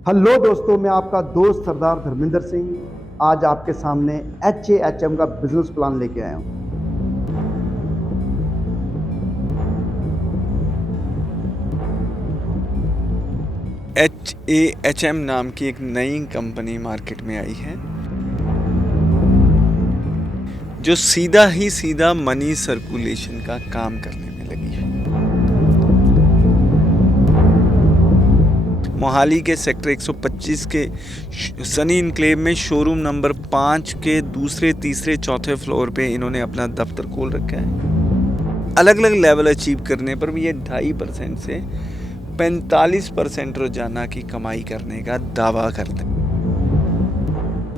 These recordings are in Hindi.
हेलो दोस्तों, मैं आपका दोस्त सरदार धर्मेंद्र सिंह आज आपके सामने HAHM का बिजनेस प्लान लेके आया हूँ। HAHM नाम की एक नई कंपनी मार्केट में आई है जो सीधा ही सीधा मनी सर्कुलेशन का काम करने में लगी है। मोहाली के सेक्टर 125 के सनी इनक्लेव में शोरूम नंबर 5 के दूसरे, तीसरे, चौथे फ्लोर पे इन्होंने अपना दफ्तर खोल रखा है। अलग अलग लेवल अचीव करने पर भी ये 2.5% से 45% रोजाना की कमाई करने का दावा करते हैं।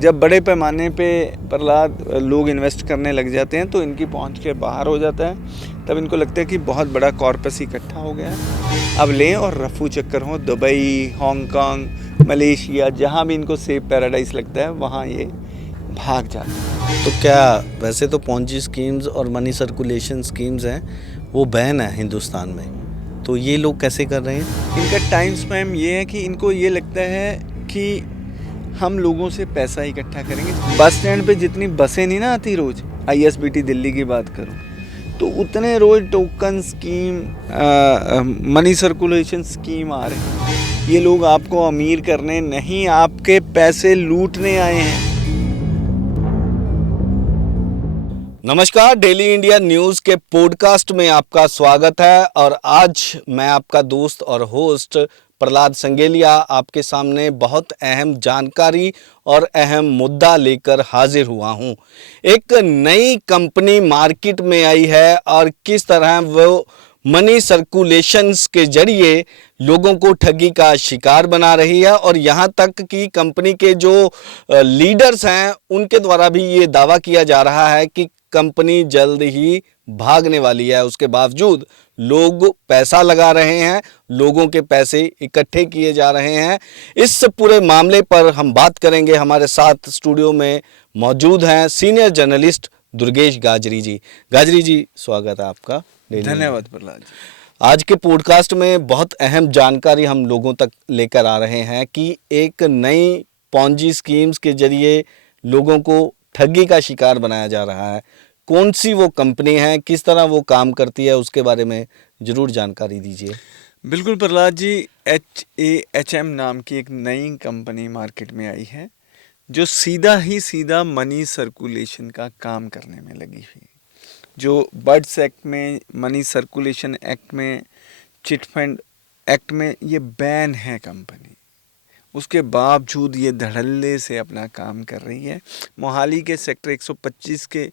जब बड़े पैमाने पे प्रहलाद लोग इन्वेस्ट करने लग जाते हैं तो इनकी पहुंच के बाहर हो जाता है। तब इनको लगता है कि बहुत बड़ा कॉर्पस इकट्ठा हो गया है, अब लें और रफू चक्कर हो। दुबई, हांगकांग, मलेशिया, जहां भी इनको सेफ पैराडाइज लगता है वहां ये भाग जाते हैं। तो क्या वैसे तो पॉन्जी स्कीम्स और मनी सर्कुलेशन स्कीम्स हैं वो बैन है हिंदुस्तान में, तो ये लोग कैसे कर रहे हैं? इनका टाइम स्पैम ये है कि इनको ये लगता है कि हम लोगों से पैसा इकट्ठा करेंगे। बस स्टैंड पे जितनी बसें नहीं ना आती रोज, ISBT दिल्ली की बात करूं तो उतने रोज token scheme, money circulation scheme आ रहे हैं। ये लोग आपको अमीर करने नहीं, आपके पैसे लूटने आए हैं। नमस्कार, डेली इंडिया न्यूज़ के पॉडकास्ट में आपका स्वागत है और आज मैं आपका दोस्त और होस्ट प्रहलाद संगेलिया आपके सामने बहुत अहम जानकारी और अहम मुद्दा लेकर हाजिर हुआ हूं। एक नई कंपनी मार्केट में आई है और किस तरह वो मनी सर्कुलेशंस के जरिए लोगों को ठगी का शिकार बना रही है और यहाँ तक कि कंपनी के जो लीडर्स हैं उनके द्वारा भी ये दावा किया जा रहा है कि कंपनी जल्द ही भागने वाली है। उसके बावजूद लोग पैसा लगा रहे हैं, लोगों के पैसे इकट्ठे किए जा रहे हैं। इस पूरे मामले पर हम बात करेंगे। हमारे साथ स्टूडियो में मौजूद हैं सीनियर जर्नलिस्ट दुर्गेश गाजरी जी। गाजरी जी, स्वागत है आपका। धन्यवाद प्रहलाद जी। आज के पॉडकास्ट में बहुत अहम जानकारी हम लोगों तक लेकर आ रहे हैं कि एक नई पॉन्जी स्कीम्स के जरिए लोगों को ठगी का शिकार बनाया जा रहा है। कौन सी वो कंपनी है, किस तरह वो काम करती है, उसके बारे में ज़रूर जानकारी दीजिए। बिल्कुल प्रहलाद जी, HAHM नाम की एक नई कंपनी मार्केट में आई है जो सीधा ही सीधा मनी सर्कुलेशन का काम करने में लगी हुई। जो बर्ड्स एक्ट में, मनी सर्कुलेशन एक्ट में, चिट फंड एक्ट में ये बैन है कंपनी, उसके बावजूद ये धड़ल्ले से अपना काम कर रही है। मोहाली के सेक्टर 125 के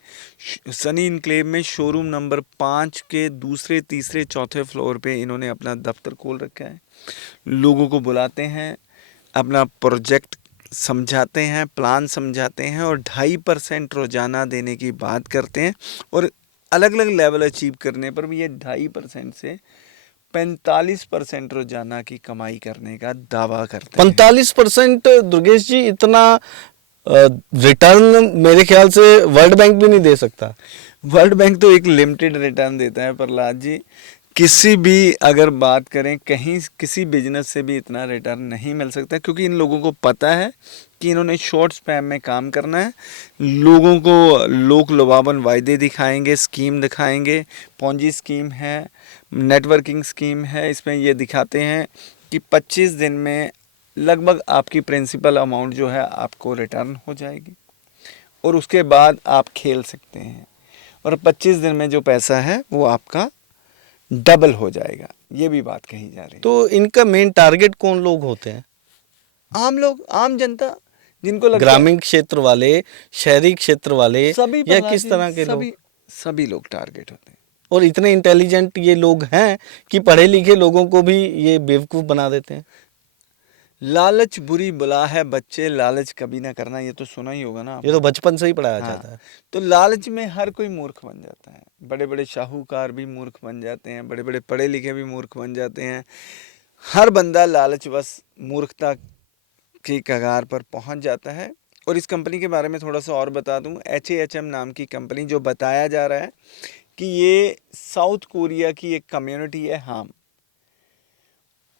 सनी इनक्लेव में शोरूम नंबर 5 के दूसरे, तीसरे, चौथे फ्लोर पे इन्होंने अपना दफ्तर खोल रखा है। लोगों को बुलाते हैं, अपना प्रोजेक्ट समझाते हैं, प्लान समझाते हैं और 2.5% रोजाना देने की बात करते हैं। और अलग अलग लेवल अचीव करने पर भी ये 2.5% से 45% रोजाना की कमाई करने का दावा करते हैं। 45%? दुर्गेश जी, इतना रिटर्न मेरे ख्याल से वर्ल्ड बैंक भी नहीं दे सकता। वर्ल्ड बैंक तो एक लिमिटेड रिटर्न देता है प्रहलाद जी। किसी भी अगर बात करें, कहीं किसी बिजनेस से भी इतना रिटर्न नहीं मिल सकता, क्योंकि इन लोगों को पता है कि इन्होंने शॉर्ट स्पैम में काम करना है। लोगों को लोक लुभावन वायदे दिखाएंगे, स्कीम दिखाएंगे। पॉन्जी स्कीम है, नेटवर्किंग स्कीम है। इसमें ये दिखाते हैं कि 25 दिन में लगभग आपकी प्रिंसिपल अमाउंट जो है आपको रिटर्न हो जाएगी और उसके बाद आप खेल सकते हैं और 25 दिन में जो पैसा है वो आपका डबल हो जाएगा। ये भी बात कही जा रही है। तो इनका मेन टारगेट कौन लोग होते हैं? आम लोग, आम जनता, जिनको लगता है ग्रामीण क्षेत्र वाले, शहरी क्षेत्र वाले, सभी, या प्रहलाद किस जी, तरह के लोग? सभी लोग टारगेट होते हैं। और इतने इंटेलिजेंट ये लोग हैं कि पढ़े लिखे लोगों को भी ये बेवकूफ़ बना देते हैं। लालच बुरी बला है बच्चे, लालच कभी ना करना, ये तो सुना ही होगा ना ये तो आपने। बचपन से ही पढ़ाया हाँ, जाता है। तो लालच में हर कोई मूर्ख बन जाता है। बड़े बड़े शाहूकार भी मूर्ख बन जाते हैं, बड़े बड़े पढ़े लिखे भी मूर्ख बन जाते हैं। हर बंदा लालचवश मूर्खता की कगार पर पहुंच जाता है। और इस कंपनी के बारे में थोड़ा सा और बता दूं। HAHM नाम की कंपनी, जो बताया जा रहा है कि ये साउथ कोरिया की एक कम्युनिटी है, हाँ,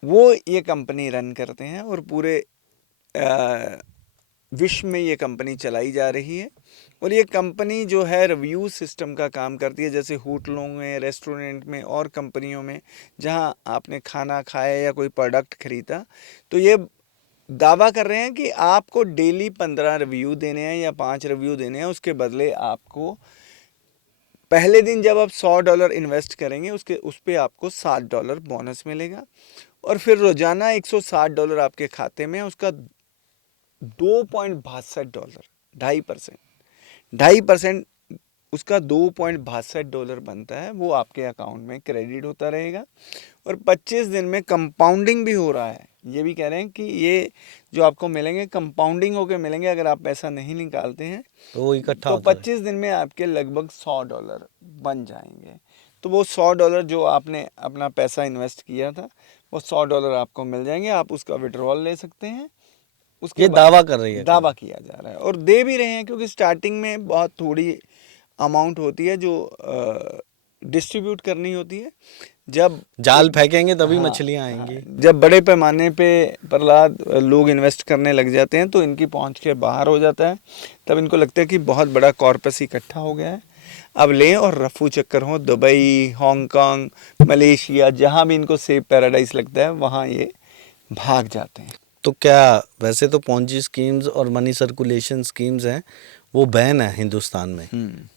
वो ये कंपनी रन करते हैं और पूरे विश्व में ये कंपनी चलाई जा रही है। और ये कंपनी जो है रिव्यू सिस्टम का काम करती है, जैसे होटलों में, रेस्टोरेंट में और कंपनियों में जहां आपने खाना खाया या कोई प्रोडक्ट खरीदा, तो ये दावा कर रहे हैं कि आपको डेली 15 रिव्यू देने हैं या 5 रिव्यू देने हैं। उसके बदले आपको पहले दिन जब आप $100 इन्वेस्ट करेंगे उस पर आपको $7 बोनस मिलेगा, और फिर रोजाना $160 आपके खाते में, उसका $2.62, 2.5% उसका $2.62 बनता है, वो आपके अकाउंट में क्रेडिट होता रहेगा। और 25 दिन में कंपाउंडिंग भी हो रहा है। ये भी कह रहे हैं कि ये जो आपको मिलेंगे कंपाउंडिंग होके मिलेंगे, अगर आप पैसा नहीं निकालते हैं तो वो इकट्ठा तो होता है। 25 दिन में आपके लगभग $100 बन जाएंगे। तो वो $100 जो आपने अपना पैसा इन्वेस्ट किया था, वो $100 आपको मिल जाएंगे। आप उसका विड्रॉल ले सकते हैं। उसके ये बाद दावा कर रही है दावा किया जा रहा है और दे भी रहे हैं, क्योंकि स्टार्टिंग में बहुत थोड़ी अमाउंट होती है जो डिस्ट्रीब्यूट करनी होती है। जब जाल फेंकेंगे तभी हाँ, मछलियां आएंगी। हाँ, जब बड़े पैमाने पे प्रहलाद लोग इन्वेस्ट करने लग जाते हैं तो इनकी पहुंच के बाहर हो जाता है। तब इनको लगता है कि बहुत बड़ा कॉर्पस इकट्ठा हो गया है, अब लें और रफू चक्कर हो। दुबई, हांगकांग, मलेशिया, जहां भी इनको सेफ पैराडाइज लगता है वहां ये भाग जाते हैं। तो क्या वैसे तो पॉन्जी स्कीम्स और मनी सर्कुलेशन स्कीम्स हैं, वो बैन है हिंदुस्तान में,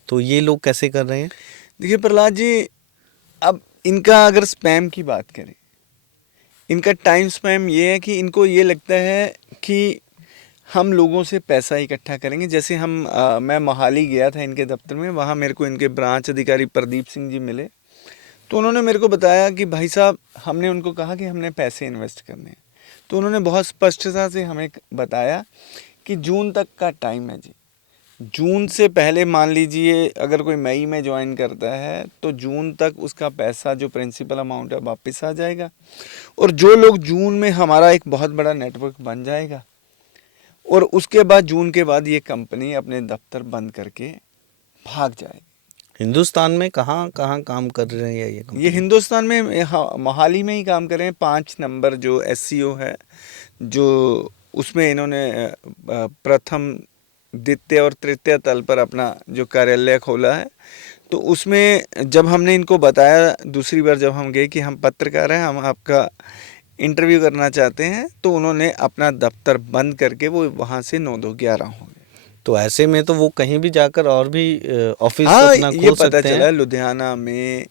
तो ये लोग कैसे कर रहे हैं? देखिए प्रहलाद जी, अब इनका अगर स्पैम की बात करें, इनका टाइम स्पैम ये है कि इनको ये लगता है कि हम लोगों से पैसा इकट्ठा करेंगे। जैसे मैं मोहाली गया था इनके दफ्तर में, वहाँ मेरे को इनके ब्रांच अधिकारी प्रदीप सिंह जी मिले। तो उन्होंने मेरे को बताया कि भाई साहब, हमने उनको कहा कि हमने पैसे इन्वेस्ट करने हैं, तो उन्होंने बहुत स्पष्टता से हमें बताया कि जून तक का टाइम है जी। जून से पहले मान लीजिए अगर कोई मई में ज्वाइन करता है तो जून तक उसका पैसा जो प्रिंसिपल अमाउंट है वापस आ जाएगा। और जो लोग जून में, हमारा एक बहुत बड़ा नेटवर्क बन जाएगा, और उसके बाद जून के बाद ये कंपनी अपने दफ्तर बंद करके भाग जाएगी। हिंदुस्तान में कहाँ कहाँ काम कर रहे हैं ये कंपनी? ये हिंदुस्तान में, हाँ, मोहाली में ही काम कर रहे हैं। 5 नंबर जो SCO है, जो उसमें इन्होंने प्रथम, द्वितीय और तृतीय तल पर अपना जो कार्यालय खोला है। तो उसमें जब हमने इनको बताया, दूसरी बार जब हम गए कि हम पत्रकार हैं, हम आपका इंटरव्यू करना चाहते हैं, तो उन्होंने अपना दफ्तर बंद करके वो वहाँ से 9-2-11 हो गए। तो ऐसे में तो वो कहीं भी जाकर और भी ऑफिस हाँ, अपना ये खोल पता सकते चला हैं। है, लुधियाना में,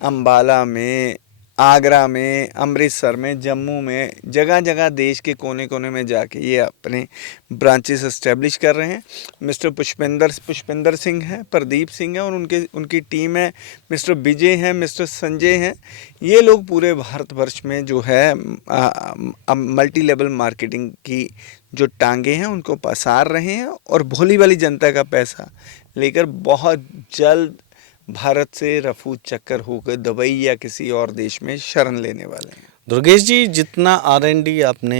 अम्बाला में, आगरा में, अमृतसर में, जम्मू में, जगह जगह देश के कोने कोने में जाके ये अपने ब्रांचेस एस्टेब्लिश कर रहे हैं। मिस्टर पुष्पिंदर सिंह हैं, प्रदीप सिंह हैं, और उनकी टीम है। मिस्टर विजय हैं, मिस्टर संजय हैं। ये लोग पूरे भारतवर्ष में जो है मल्टी लेवल मार्केटिंग की जो टांगे हैं उनको पसार रहे हैं, और भोली वाली जनता का पैसा लेकर बहुत जल्द भारत से रफू चक्कर होकर दुबई या किसी और देश में शरण लेने वाले हैं। दुर्गेश जी, जितना R&D आपने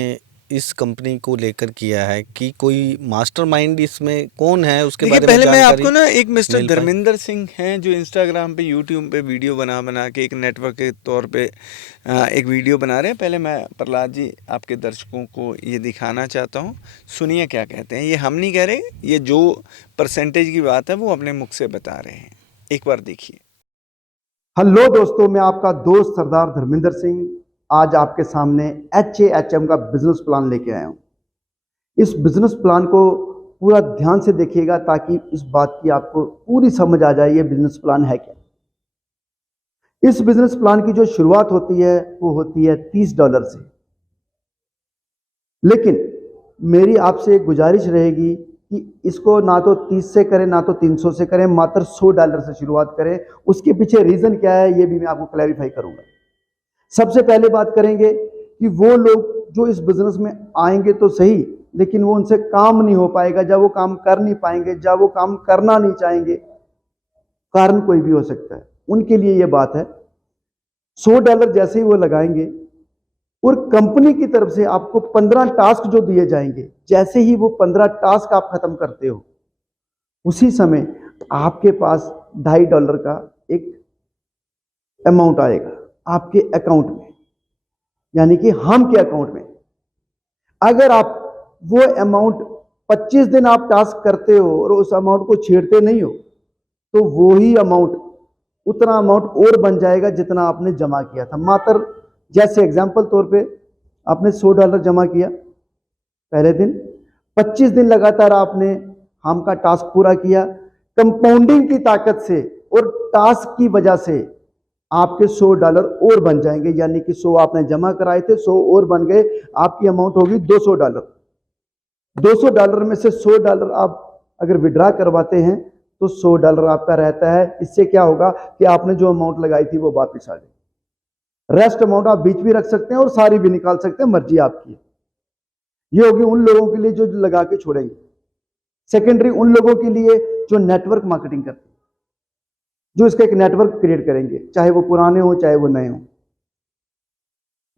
इस कंपनी को लेकर किया है, कि कोई मास्टरमाइंड इसमें कौन है उसके देखिए, बारे में पहले मैं जानकारी आपको ना, एक मिस्टर मिल पाए? धर्मेंद्र सिंह हैं जो इंस्टाग्राम पे, यूट्यूब पे वीडियो बना के एक नेटवर्क के तौर पे एक वीडियो बना रहे हैं। पहले मैं प्रहलाद जी आपके दर्शकों को ये दिखाना चाहता हूँ, सुनिए क्या कहते हैं। ये हम नहीं कह रहे, ये जो परसेंटेज की बात है वो अपने मुख से बता रहे हैं, एक बार देखिए। हेलो दोस्तों, मैं आपका दोस्त सरदार धर्मेंद्र सिंह आज आपके सामने HAHM का बिजनेस प्लान लेके आया हूँ। इस बिजनेस प्लान को पूरा ध्यान से देखिएगा ताकि इस बात की आपको पूरी समझ आ जाए ये बिजनेस प्लान है क्या। इस बिजनेस प्लान की जो शुरुआत होती है वो होती है $30 से, लेकिन मेरी आपसे एक गुजारिश रहेगी कि इसको ना तो 30 से करें ना तो 300 से करें, मात्र $100 से शुरुआत करें। उसके पीछे रीजन क्या है ये भी मैं आपको क्लैरिफाई करूंगा। सबसे पहले बात करेंगे कि वो लोग जो इस बिजनेस में आएंगे तो सही, लेकिन वो उनसे काम नहीं हो पाएगा। जब वो काम कर नहीं पाएंगे, जब वो काम करना नहीं चाहेंगे, कारण कोई भी हो सकता है, उनके लिए ये बात है। $100 जैसे ही वो लगाएंगे और कंपनी की तरफ से आपको 15 टास्क जो दिए जाएंगे, जैसे ही वो 15 टास्क आप खत्म करते हो, उसी समय आपके पास $2.5 का एक अमाउंट आएगा आपके अकाउंट में, यानी कि हम के अकाउंट में। अगर आप वो अमाउंट 25 दिन आप टास्क करते हो और उस अमाउंट को छेड़ते नहीं हो, तो वो ही अमाउंट, उतना अमाउंट और बन जाएगा जितना आपने जमा किया था। मात्र जैसे एग्जांपल तौर पे आपने $100 जमा किया पहले दिन, 25 दिन लगातार आपने हम का टास्क पूरा किया, कंपाउंडिंग की ताकत से और टास्क की वजह से आपके $100 और बन जाएंगे। यानी कि 100 आपने जमा कराए थे, 100 और बन गए, आपकी अमाउंट होगी $200। $200 में से $100 आप अगर विड्रा करवाते हैं तो $100 आपका रहता है। इससे क्या होगा कि आपने जो अमाउंट लगाई थी वो वापस आ जाए। रेस्ट अमाउंट आप बीच भी रख सकते हैं और सारी भी निकाल सकते हैं, मर्जी आपकी है। ये होगी उन लोगों के लिए जो लगा के छोड़ेंगे। सेकेंडरी उन लोगों के लिए जो नेटवर्क मार्केटिंग करते हैं, जो इसका एक नेटवर्क क्रिएट करेंगे, चाहे वो पुराने हो चाहे वो नए हो,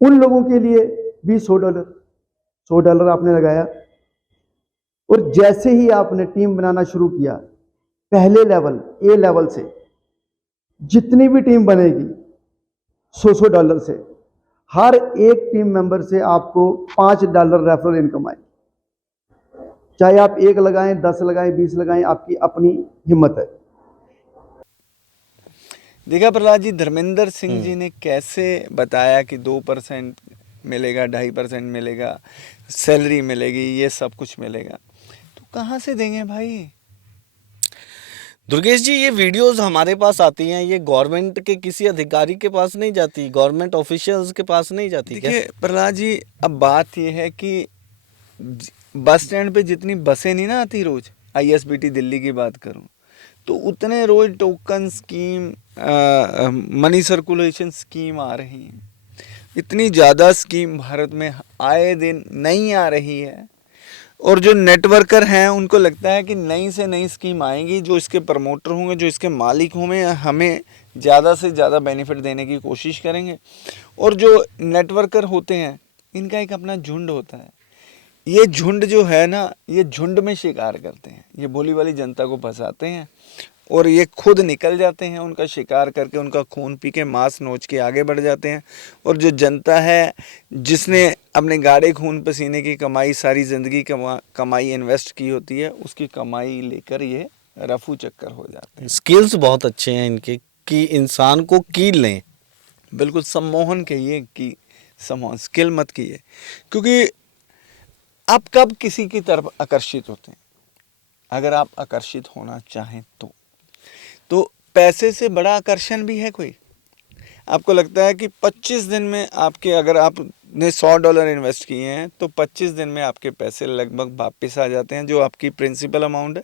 उन लोगों के लिए भी $100 आपने लगाया। और जैसे ही आपने टीम बनाना शुरू किया, पहले लेवल ए लेवल से जितनी भी टीम बनेगी $100 से, हर एक टीम मेंबर से आपको $5 रेफरल इनकम आएगी। चाहे आप 1 लगाएं, 10 लगाएं, 20 लगाएं, आपकी अपनी हिम्मत है। देखा प्रहलाद जी, धर्मेंद्र सिंह जी ने कैसे बताया कि 2% मिलेगा, 2.5% मिलेगा, सैलरी मिलेगी, ये सब कुछ मिलेगा। तो कहाँ से देंगे भाई? दुर्गेश जी, ये वीडियोस हमारे पास आती हैं, ये गवर्नमेंट के किसी अधिकारी के पास नहीं जाती, गवर्नमेंट ऑफिशियल्स के पास नहीं जाती क्या? देखिए प्रहलाद जी, अब बात ये है कि बस स्टैंड पे जितनी बसें नहीं ना आती रोज, ISBT दिल्ली की बात करूं, तो उतने रोज token scheme, money circulation scheme आ रही हैं। इतनी ज़्यादा स्कीम भारत में आए दिन नहीं आ रही है, और जो नेटवर्कर हैं उनको लगता है कि नई से नई स्कीम आएंगी, जो इसके प्रमोटर होंगे, जो इसके मालिक होंगे, हमें ज़्यादा से ज़्यादा बेनिफिट देने की कोशिश करेंगे। और जो नेटवर्कर होते हैं, इनका एक अपना झुंड होता है। ये झुंड जो है ना, ये झुंड में शिकार करते हैं, ये भोली वाली जनता को फंसाते हैं और ये खुद निकल जाते हैं, उनका शिकार करके, उनका खून पी के, मांस नोच के आगे बढ़ जाते हैं। और जो जनता है, जिसने अपने गाढ़े खून पसीने की कमाई, सारी ज़िंदगी कमाई इन्वेस्ट की होती है, उसकी कमाई लेकर ये रफू चक्कर हो जाते हैं। स्किल्स बहुत अच्छे हैं इनके कि इंसान को कील लें। बिल्कुल सम्मोहन कहिए कि सम्मोहन, स्किल मत कीजिए, क्योंकि आप कब किसी की तरफ आकर्षित होते हैं? अगर आप आकर्षित होना चाहें तो पैसे से बड़ा आकर्षण भी है कोई? आपको लगता है कि 25 दिन में आपके, अगर आपने $100 इन्वेस्ट किए हैं तो 25 दिन में आपके पैसे लगभग वापस आ जाते हैं, जो आपकी प्रिंसिपल अमाउंट है।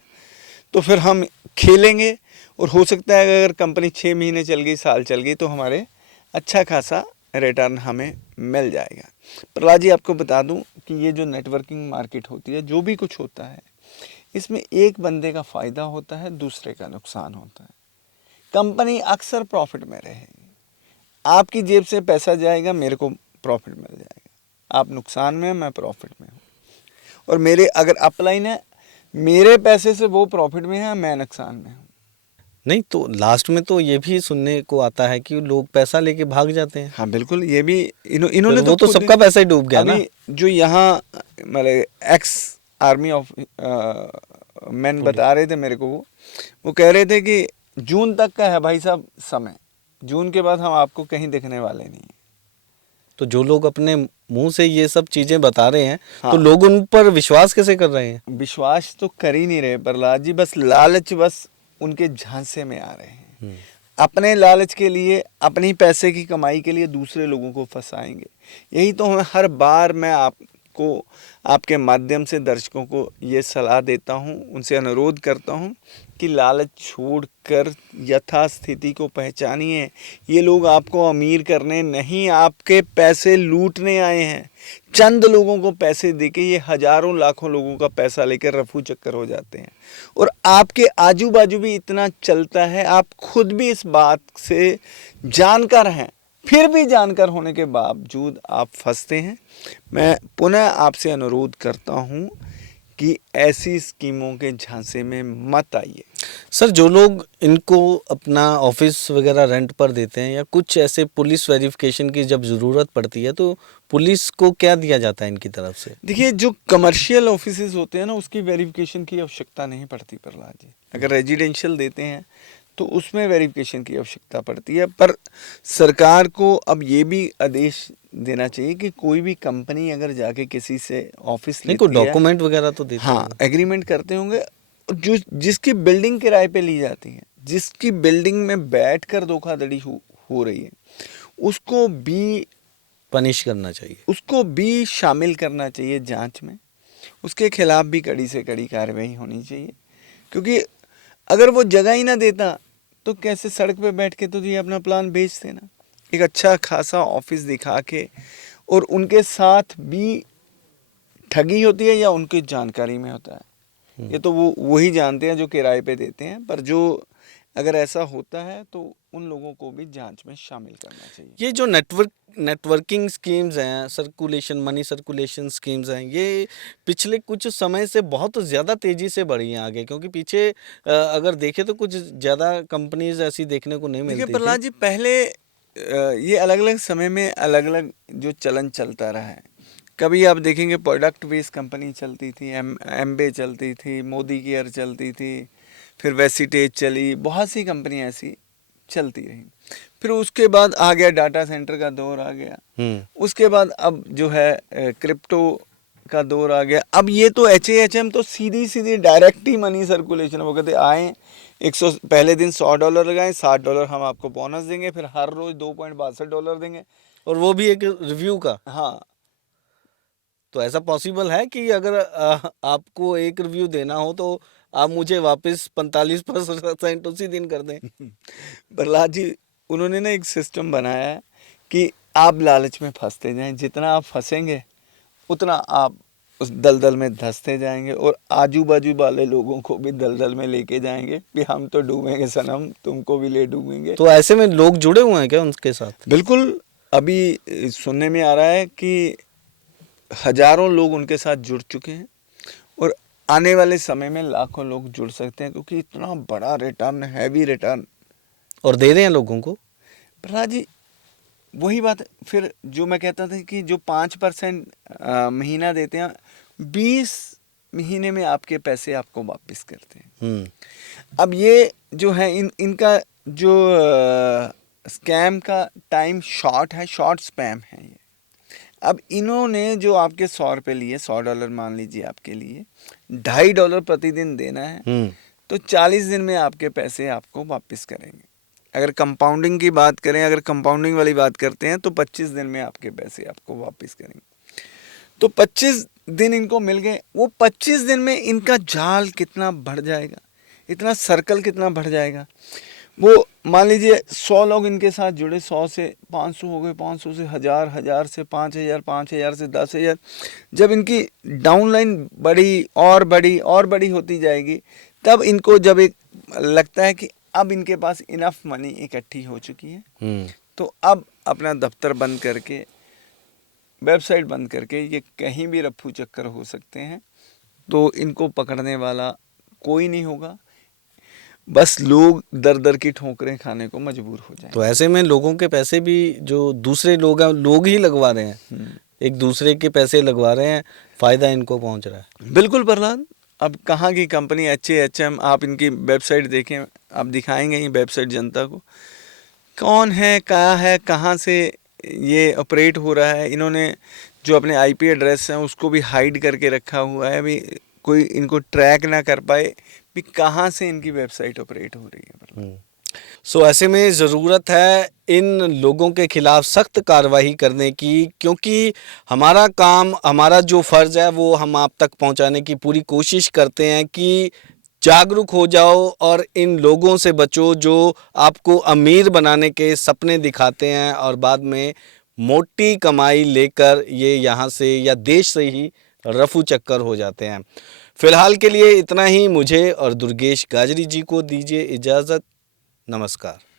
तो फिर हम खेलेंगे, और हो सकता है अगर कंपनी 6 महीने चल गई, साल चल गई, तो हमारे अच्छा खासा रिटर्न हमें मिल जाएगा। प्रहलाद जी, आपको बता दूं कि ये जो नेटवर्किंग मार्केट होती है, जो भी कुछ होता है, इसमें एक बंदे का फ़ायदा होता है, दूसरे का नुकसान होता है। कंपनी अक्सर प्रॉफिट में रहेगी, आपकी जेब से पैसा जाएगा, मेरे को प्रॉफिट मिल जाएगा। आप नुकसान में, मैं प्रॉफिट में हूँ। और मेरे अगर अपलाइन है, मेरे पैसे से वो प्रॉफिट में है, मैं नुकसान में हूँ। नहीं तो लास्ट में तो ये भी सुनने को आता है कि लोग पैसा लेके भाग जाते हैं। हाँ बिल्कुल, ये भी इन्होंने वो तो खुद सबका पैसा ही डूब गया ना। अभी जो यहाँ मतलब एक्स आर्मी ऑफ मैन बता रहे थे मेरे को, वो कह रहे थे कि जून तक का है भाई साहब समय, जून के बाद हम आपको कहीं दिखने वाले नहीं हैं। तो जो लोग अपने मुंह से ये सब चीजें बता रहे हैं, हाँ। तो लोग उन पर विश्वास कैसे कर रहे हैं? विश्वास तो कर ही नहीं रहे प्रहलाद जी, बस लालच, बस उनके झांसे में आ रहे हैं। अपने लालच के लिए, अपनी पैसे की कमाई के लिए दूसरे लोगों को फंसाएंगे। यही तो हर बार मैं आपको, आपके माध्यम से दर्शकों को ये सलाह देता हूँ, उनसे अनुरोध करता हूँ कि लालच छोड़कर यथास्थिति को पहचानिए। ये लोग आपको अमीर करने नहीं, आपके पैसे लूटने आए हैं। चंद लोगों को पैसे देके ये हजारों लाखों लोगों का पैसा लेकर रफू चक्कर हो जाते हैं। और आपके आजू बाजू भी इतना चलता है, आप खुद भी इस बात से जानकार हैं, फिर भी जानकार होने के बावजूद आप फंसते हैं। मैं पुनः आपसे अनुरोध करता हूं कि ऐसी स्कीमों के झांसे में मत आइए। सर, जो लोग इनको अपना ऑफिस वगैरह रेंट पर देते हैं, या कुछ ऐसे पुलिस वेरिफिकेशन की जब ज़रूरत पड़ती है तो पुलिस को क्या दिया जाता है इनकी तरफ से? देखिए, जो कमर्शियल ऑफिसेज होते हैं ना, उसकी वेरिफिकेशन की आवश्यकता नहीं पड़ती प्रहलाद जी। अगर रेजिडेंशियल देते हैं तो उसमें वेरिफिकेशन की आवश्यकता पड़ती है। पर सरकार को अब ये भी आदेश देना चाहिए कि कोई भी कंपनी अगर जाके किसी से ऑफिस नहीं, कोई लेती है, डॉक्यूमेंट वगैरह तो देते हाँ, होंगे। एग्रीमेंट करते होंगे, जो जिसकी बिल्डिंग किराए पे ली जाती है, जिसकी बिल्डिंग में बैठकर धोखाधड़ी हो रही है, उसको भी पनिश करना चाहिए। उसको भी शामिल करना चाहिए जांच में। उसके खिलाफ भी कड़ी से कड़ी कार्रवाई होनी चाहिए, क्योंकि अगर वो जगह ही ना देता तो कैसे सड़क पे बैठ के तो ये अपना प्लान बेच देना। एक अच्छा खासा ऑफिस दिखा के, और उनके साथ भी ठगी होती है या उनकी जानकारी में होता है, ये तो वो वही जानते हैं जो किराए पे देते हैं। पर जो अगर ऐसा होता है तो उन लोगों को भी जांच में शामिल करना चाहिए। ये जो नेटवर्किंग स्कीम्स हैं, सर्कुलेशन मनी सर्कुलेशन स्कीम्स हैं, ये पिछले कुछ समय से बहुत ज़्यादा तेज़ी से बढ़ी हैं आगे, क्योंकि पीछे अगर देखें तो कुछ ज़्यादा कंपनीज ऐसी देखने को नहीं देखिए मिलती प्रहलाद थी। जी, पहले ये अलग अलग समय में अलग अलग जो चलन चलता रहा है। कभी आप देखेंगे प्रोडक्ट बेस्ड कंपनी चलती थी, एम्बे चलती थी, मोदी केयर चलती थी, फिर वेसिटेज चली, बहुत सी कंपनियां ऐसी चलती रही। फिर उसके बाद आ गया डाटा सेंटर का दौर आ गया। उसके बाद अब जो है क्रिप्टो का दौर आ गया। अब ये तो HAHM तो सीधी सीधी डायरेक्ट ही मनी सर्कुलेशन, वो कहते आए 100 पहले दिन $100 लगाएं, $60 हम आपको बोनस देंगे, फिर हर रोज $2.62 देंगे। और वो भी एक रिव्यू का। हाँ, तो ऐसा पॉसिबल है कि अगर आपको एक रिव्यू देना हो तो आप मुझे वापस 45% उसी दिन कर दें? प्रहलाद जी, उन्होंने ना एक सिस्टम बनाया है कि आप लालच में फंसते जाएं, जितना आप फंसेंगे उतना आप उस दलदल में धंसते जाएंगे, और आजू बाजू वाले लोगों को भी दलदल में लेके जाएंगे कि हम तो डूबेंगे सनम, तुमको भी ले डूबेंगे। तो ऐसे में लोग जुड़े हुए हैं क्या उनके साथ? बिल्कुल, अभी सुनने में आ रहा है कि हजारों लोग उनके साथ जुड़ चुके हैं, और आने वाले समय में लाखों लोग जुड़ सकते हैं, क्योंकि इतना बड़ा रिटर्न, हैवी रिटर्न। और दे रहे हैं लोगों को? प्रहलाद जी, वही बात है, फिर जो मैं कहता था कि जो 5% महीना देते हैं, 20 महीने में आपके पैसे आपको वापस करते हैं। अब ये जो है इनका जो स्कैम का टाइम शॉर्ट है, शॉर्ट स्पैम है ये। अब इन्होंने जो आपके $100 लिए, $100 मान लीजिए आपके लिए, $2.50 प्रतिदिन देना है, तो 40 दिन में आपके पैसे आपको वापस करेंगे। अगर कंपाउंडिंग की बात करें, अगर कंपाउंडिंग वाली बात करते हैं, तो 25 दिन में आपके पैसे आपको वापस करेंगे। तो 25 दिन इनको मिल गए, वो 25 दिन में इनका जाल कितना बढ़ जाएगा, इतना सर्कल कितना बढ़ जाएगा। वो मान लीजिए 100 लोग इनके साथ जुड़े, 100 से 500 हो गए, 500 से 1000, 1000 से 5000, 5000 से 10,000। जब इनकी डाउनलाइन बड़ी और बड़ी और बड़ी होती जाएगी, तब इनको जब एक लगता है कि अब इनके पास इनफ मनी इकट्ठी हो चुकी है, तो अब अपना दफ्तर बंद करके, वेबसाइट बंद करके ये कहीं भी रफ्फू चक्कर हो सकते हैं, तो इनको पकड़ने वाला कोई नहीं होगा। बस लोग दर दर की ठोकरें खाने को मजबूर हो जाएं। तो ऐसे में लोगों के पैसे भी जो दूसरे लोग हैं, लोग ही लगवा रहे हैं, एक दूसरे के पैसे लगवा रहे हैं, फायदा इनको पहुंच रहा है। बिल्कुल प्रहलाद, अब कहाँ की कंपनी HAHM, आप इनकी वेबसाइट देखें, आप दिखाएंगे ये वेबसाइट जनता को, कौन है, क्या है, कहाँ से ये ऑपरेट हो रहा है। इन्होंने जो अपने IP एड्रेस हैं उसको भी हाइड करके रखा हुआ है, अभी कोई इनको ट्रैक ना कर पाए भी कहाँ से इनकी वेबसाइट ऑपरेट हो रही है। सो ऐसे में ज़रूरत है इन लोगों के खिलाफ सख्त कार्रवाई करने की, क्योंकि हमारा काम, हमारा जो फ़र्ज़ है वो हम आप तक पहुंचाने की पूरी कोशिश करते हैं कि जागरूक हो जाओ और इन लोगों से बचो जो आपको अमीर बनाने के सपने दिखाते हैं और बाद में मोटी कमाई लेकर ये यहाँ से या देश से ही रफू चक्कर हो जाते हैं। फ़िलहाल के लिए इतना ही। मुझे और दुर्गेश गाजरी जी को दीजिए इजाज़त। नमस्कार।